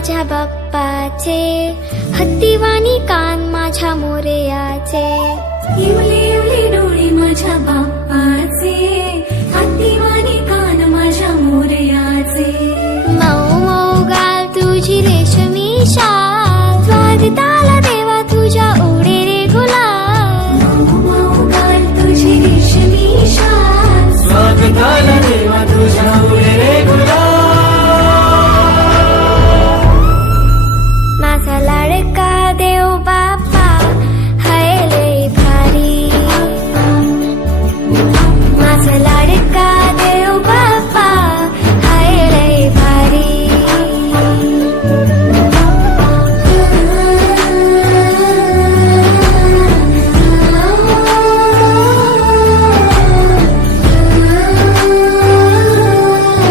माझ्या बाप्पाचे, हत्तीवाणी कान माझ्या मोरयाचे. इवले इवले डोळे माझ्या बाप्पाचे, हत्तीवाणी कान माझ्या मोरयाचे. मऊ मऊ गाल तुझी रेशमी शाल, स्वागताला